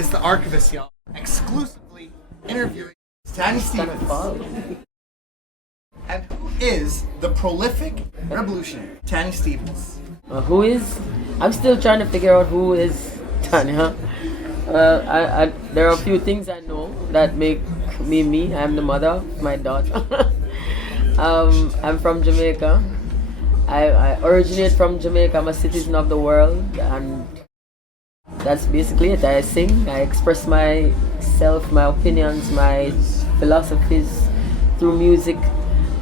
is the archivist, y'all, exclusively interviewing Tanya Stevens. And who is the prolific revolutionary Tanya Stevens? Who is? I'm still trying to figure out who is Tanya. There are a few things I know that make me me. I'm the mother of my daughter. I'm from Jamaica. I originate from Jamaica. I'm a citizen of the world, and that's basically it. I sing, I express myself, my opinions, my philosophies through music,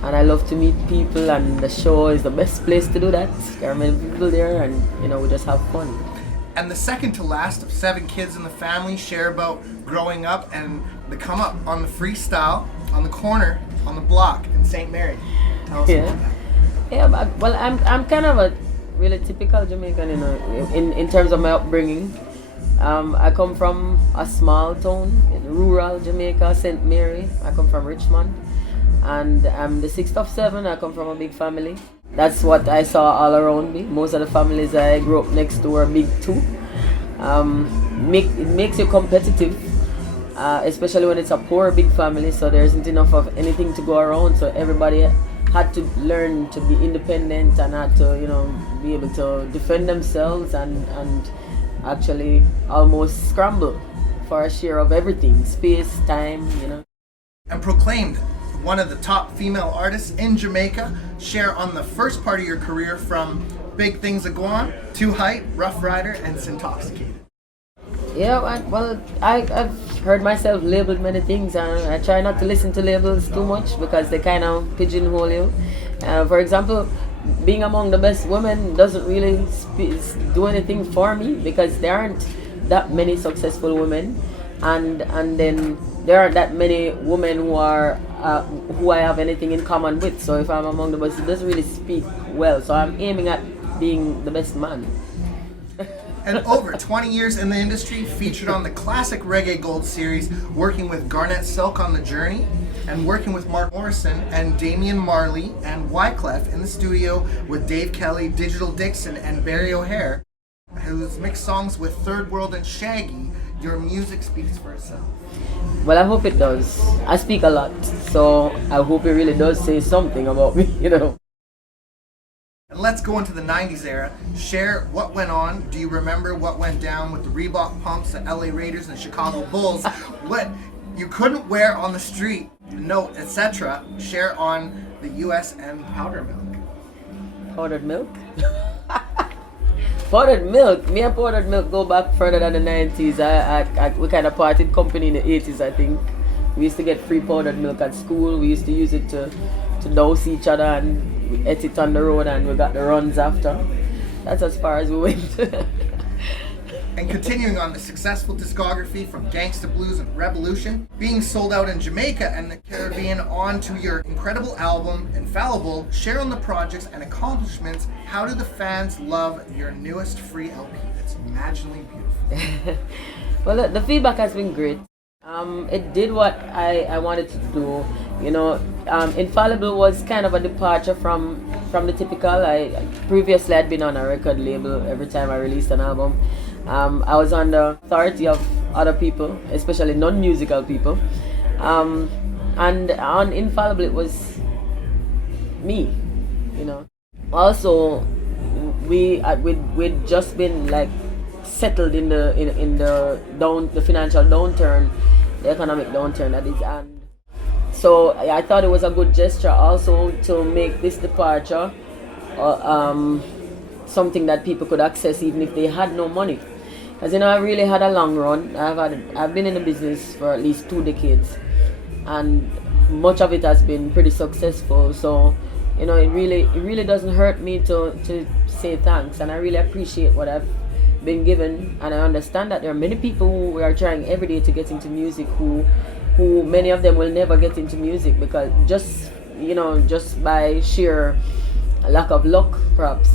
and I love to meet people, and the show is the best place to do that. There are many people there, and we just have fun. And the second to last of 7 kids in the family share about growing up and the come up on the freestyle on the corner on the block in St. Mary. Tell us about that. Yeah, well, I'm kind of a really typical Jamaican, in terms of my upbringing. I come from a small town in rural Jamaica, St. Mary. I come from Richmond, and I'm the 6th of 7. I come from a big family. That's what I saw all around me. Most of the families I grew up next to were big too. It makes you competitive, especially when it's a poor big family, so there isn't enough of anything to go around, so everybody had to learn to be independent and had to be able to defend themselves and actually almost scramble for a share of everything, space, time. And proclaimed one of the top female artists in Jamaica, share on the first part of your career from Big Things That Go On, Too Hype, Rough Rider, and Intoxicated. Yeah, I've heard myself labeled many things, and I try not to listen to labels too much because they kind of pigeonhole you. For example, being among the best women doesn't really do anything for me because there aren't that many successful women, and then there aren't that many women who I have anything in common with. So if I'm among the best, it doesn't really speak well. So I'm aiming at being the best man. And over 20 years in the industry, featured on the classic Reggae Gold series, working with Garnett Silk on The Journey, and working with Mark Morrison and Damian Marley and Wyclef in the studio with Dave Kelly, Digital Dixon, and Barry O'Hare, who's mixed songs with Third World and Shaggy. Your music speaks for itself. Well, I hope it does. I speak a lot, so I hope it really does say something about me, And let's go into the 90s era. Share what went on. Do you remember what went down with the Reebok pumps, the LA Raiders, and Chicago Bulls? What you couldn't wear on the street, note, etc. Share on the US and powder milk. Powdered milk? Powdered milk? Me and powdered milk go back further than the 90s. We kind of parted company in the 80s, I think. We used to get free powdered milk at school. We used to use it to douse each other, and we ate it on the road, and we got the runs after. That's as far as we went. And continuing on the successful discography from Gangsta Blues and Revolution, being sold out in Jamaica and the Caribbean, on to your incredible album, Infallible, share on the projects and accomplishments. How do the fans love your newest free LP? It's imaginally beautiful. Well, the feedback has been great. It did what I wanted to do. Infallible was kind of a departure from the typical. Previously I'd been on a record label every time I released an album. I was on the authority of other people, especially non-musical people. And on Infallible it was me, Also, we'd just been like settled in the financial downturn, the economic downturn that is, and so I thought it was a good gesture also to make this departure something that people could access even if they had no money. Because I really had a long run. I've been in the business for at least 2 decades, and much of it has been pretty successful. So it really doesn't hurt me to say thanks, and I really appreciate what I've been given, and I understand that there are many people who are trying every day to get into music who many of them will never get into music because just by sheer lack of luck perhaps.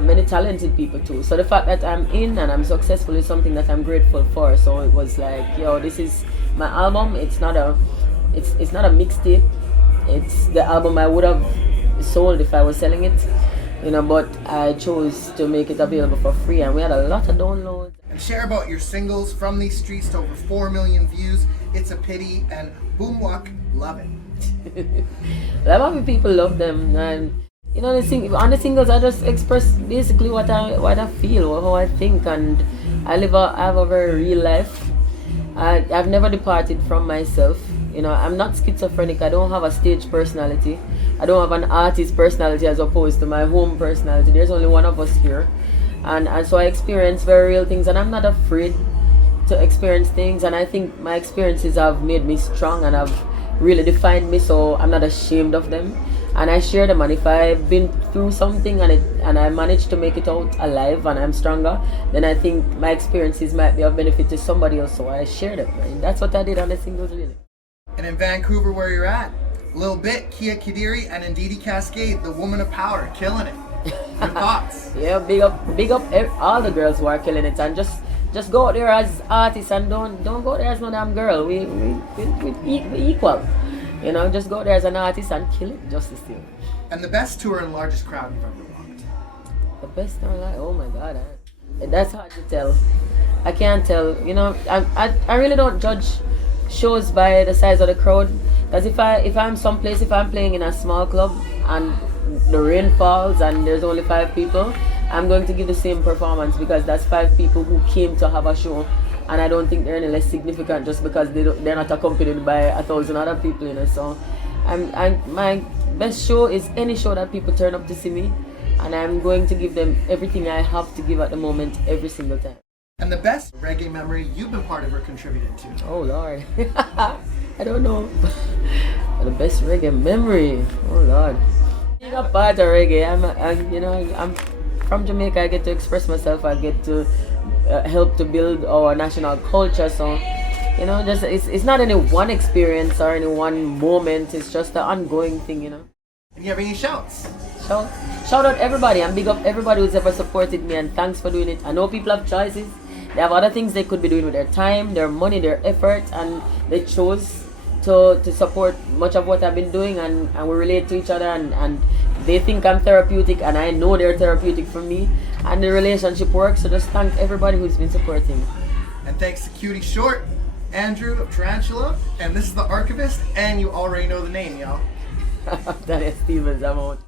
Many talented people too. So the fact that I'm in and I'm successful is something that I'm grateful for. So it was like, this is my album. It's not a mixtape. It's the album I would have sold if I was selling it. but I chose to make it available for free, and we had a lot of downloads. And share about your singles From These Streets to over 4 million views, It's a Pity, and Boomwalk, love it. A lot of people love them, and on the singles I just express basically what I feel or how I think, and I have a very real life. I've never departed from myself. I'm not schizophrenic. I don't have a stage personality. I don't have an artist personality as opposed to my home personality. There's only one of us here. And so I experience very real things, and I'm not afraid to experience things. And I think my experiences have made me strong and have really defined me, so I'm not ashamed of them. And I share them, and if I've been through something and I managed to make it out alive and I'm stronger, then I think my experiences might be of benefit to somebody else, so I share them. And that's what I did on the singles, really. And in Vancouver, where you're at, Lil Bit, Kia Kadiri, and Ndidi Cascade, the woman of power, killing it. Your thoughts? Yeah, big up all the girls who are killing it, and just go out there as artists, and don't go there as no damn girl. We equal. Just go there as an artist and kill it just the same. And the best tour and largest crowd you've ever walked? The best tour, oh my God, that's hard to tell. I can't tell. I really don't judge shows by the size of the crowd. Because if I'm someplace, if I'm playing in a small club and the rain falls and there's only 5 people, I'm going to give the same performance, because that's 5 people who came to have a show, and I don't think they're any less significant just because they're not accompanied by 1,000 other people. So my best show is any show that people turn up to see me, and I'm going to give them everything I have to give at the moment every single time. And the best reggae memory you've been part of or contributed to? Oh Lord, I don't know. The best reggae memory, oh Lord. Being a part of reggae, I'm from Jamaica. I get to express myself. I get to help to build our national culture. So, it's not any one experience or any one moment. It's just an ongoing thing. And you have any shouts? Shout out everybody and big up everybody who's ever supported me, and thanks for doing it. I know people have choices. They have other things they could be doing with their time, their money, their effort, and they chose to support much of what I've been doing, and we relate to each other, and they think I'm therapeutic, and I know they're therapeutic for me, and the relationship works. So just thank everybody who's been supporting. And thanks to Cutie Short, Andrew of Tarantula, and this is the Archivist, and you already know the name, y'all. Tanya Stevens, I'm out.